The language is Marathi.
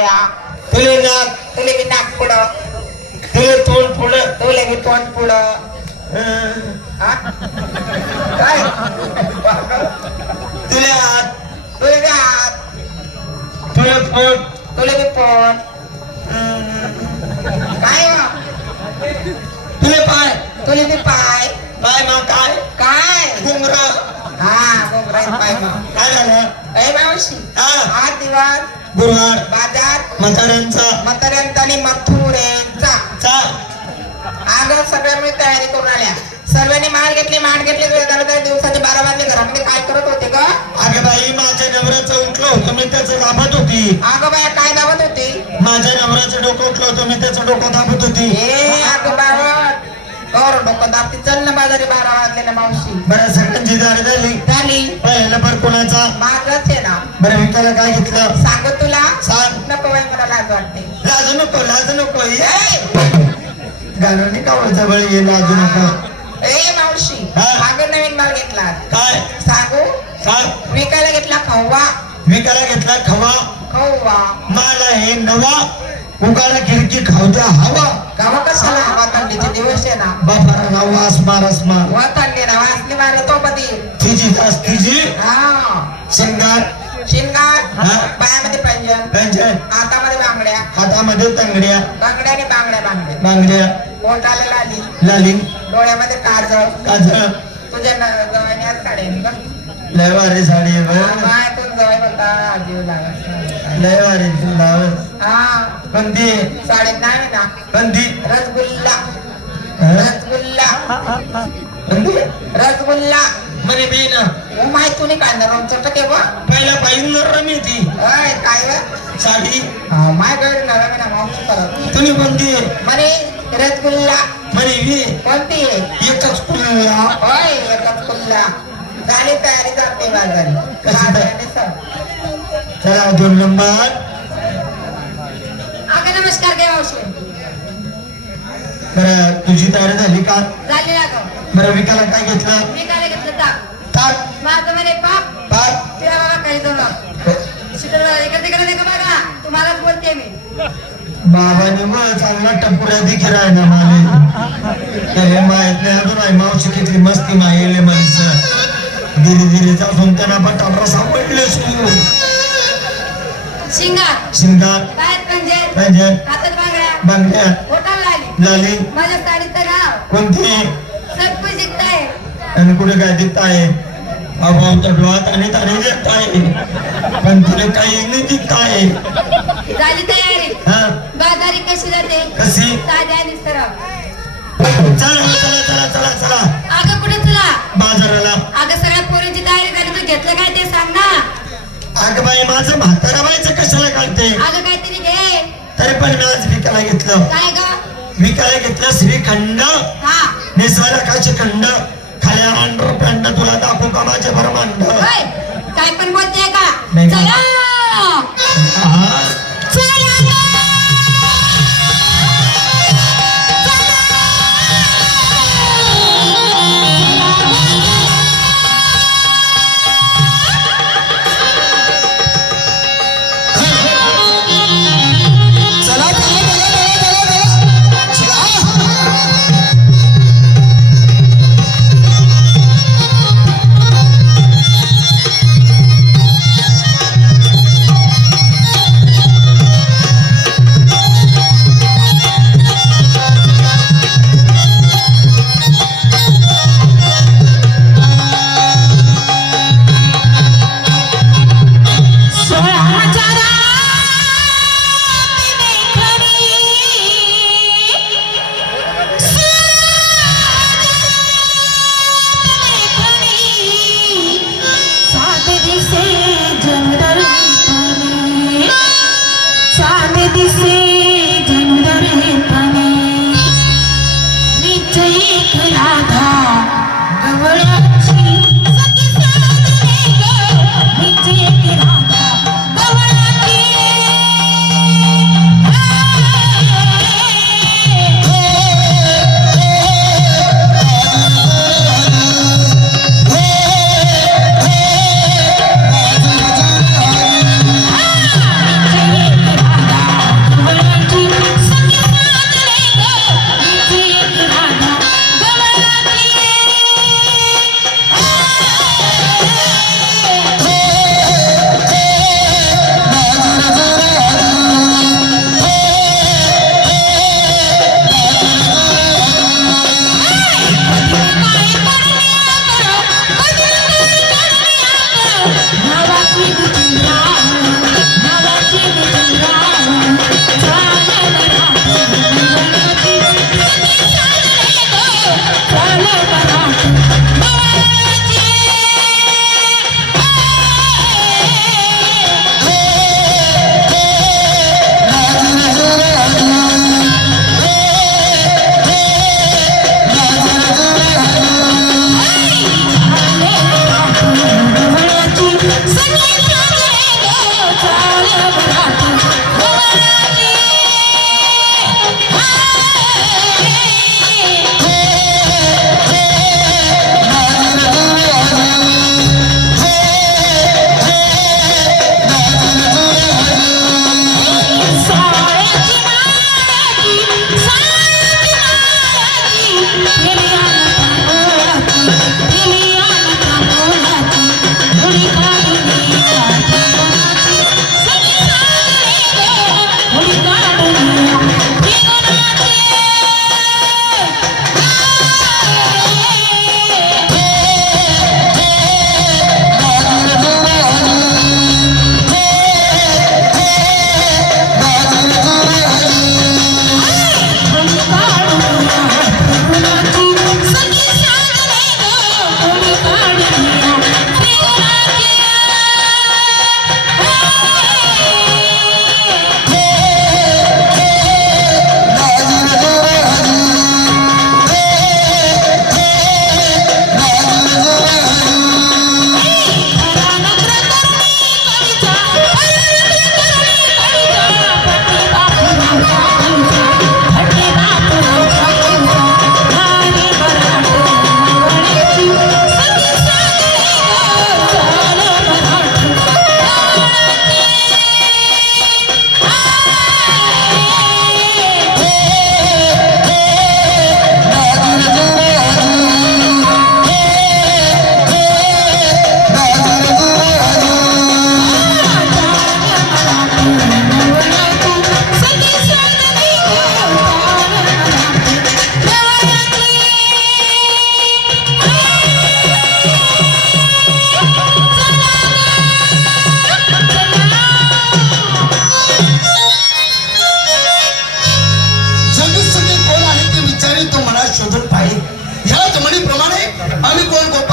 तुले नाक तुले बी नाक पुढं तुले तोंड पुढं तुले बी तोंड पुढं हा? काय तुले हात तुले बी हात तुले पोट तुले बी पोट काय हो? तुले पाय तुले बी पाय पाय मग काय काय घुंगर हा गोगराई पाय मग काय झालं ए मावशी हा हा दिवस गुरुवार बाजार म्हाताऱ्यांचा म्हाताऱ्यांचा आणि मथुरेंचा चा अगं सगळ्या मी तयारी करून आल्या सर्वांनी माठ घेतली दिवसाचे 12 वाजले घरामध्ये काय करत होते ग अगं बाई माझ्या नवऱ्याचं उठलं होतं मी त्याचं दाबत होती अगं बाया काय दावत होती माझ्या नवऱ्याचं डोकं उठलं होतं मी त्याचं डोकं दाबत होती ए अगं बावट और डोकं दाबती चल ना बाजारी 12 वाजले ना मावशी बरं सगळ्यांची दारी झाली झाली पहिला नंबर कोणाचा माझाच आहे ना बरं मी त्याला काय घेतलं सांग तुला सांग नको बाई मला लाज वाटते लाजू नको गाणं का जवळ ये लाजू नको ए मावशी हा? अगं नवीन माल घेतला काय सांगू सांग विकायला घेतला खवा विकायला घेतला खवा खवा मला हे नवा उगाला खिडकी खावत्या हवा गावा कशाला हवा थंडीचे दिवस आहे ना बापारा गाव आसमार आसमार वा थंडी ना वासली मारतो कधी तिची तास तिची हा शिंगार शिंगार हा? पायामध्ये पैंजण व्यंजन हातामध्ये बांगड्या हातामध्ये तांगड्या बांगड्या आणि बांगड्या बांगड्या पोटाला लाली लाली डोळ्यामध्ये काजळ काजळ तुझ्या जवळण्यात काढेल का लय वारी साडी आहे बरं. माय तू जवळ म्हणता जीव लागत लय वारी लावत हा कोणती साडीत नाही ना कोणती रसगुल्ला हा? रसगुल्ला कोणती रसगुल्ला म्हणे बी ना ओ माय तू नाही काढणार आमचं टके व पहिला पाहिजे रमी ती अय काय व साडी माय गड नरमी ना मावशी करत तुम्ही कोणती म्हणे रसगुल्ला म्हणे बी कोणती एकच कुल्ला होय रसगुल्ला झाली तयारी जाते बाजारी कशी बाजाराने सर. चला 2 नंबर अगं नमस्कार काय मावशी बरं तुझी तयारी झाली का झाली ना गं बरं विकायला काय घेतलं मी काय घेतलं ताक ताक माझं म्हणे पाप पाक तुला बाबा काही जाऊ शिटर इकडे तिकडे नाही का बघा तुम्हालाच बोलते मी बाबाने मग चांगला टपुऱ्या देखील आहे ना माले त्याला माहित नाही अजून आहे मावशी किती मस्ती माहिली माणसं धीरे धीरे जाऊन त्यांना बटाटा सापडले शिंगार शिंगार पायात पंजे पंजन हातात बांगड्या बांगड्या पोटाला लाली लाली माझ्या साडीचं नाव कोणती सगळं शिकताय आणि कुठे काय दिसत आहे अभाव तर डोळ्यात आणि ताने दिसत आहे पण तुला काही नाही दिसत आहे झाली तयारी हा बाजारी कशी जाते कशी साध्या आणि सरळ चला चला चला चला चला अगं कुठे तुला बाजाराला अगं सगळ्या पोरींची तयारी झाली तू घेतलं काय ते सांग ना अगं बाई माझं म्हातारा बाईचं कशाला काढते अगं काहीतरी घे तरी पण मी आज विकायला घेतलं काय ग विकायला घेतलं श्रीखंड हा निसवायला काचे खंड खाली अंडर पेंड तुला दाखवू का माझे भरमांड होय काय पण बोलते का नाही. चला हा. शोधत पाहिजे. ह्याच म्हणीप्रमाणे आम्ही कोण गोपाळ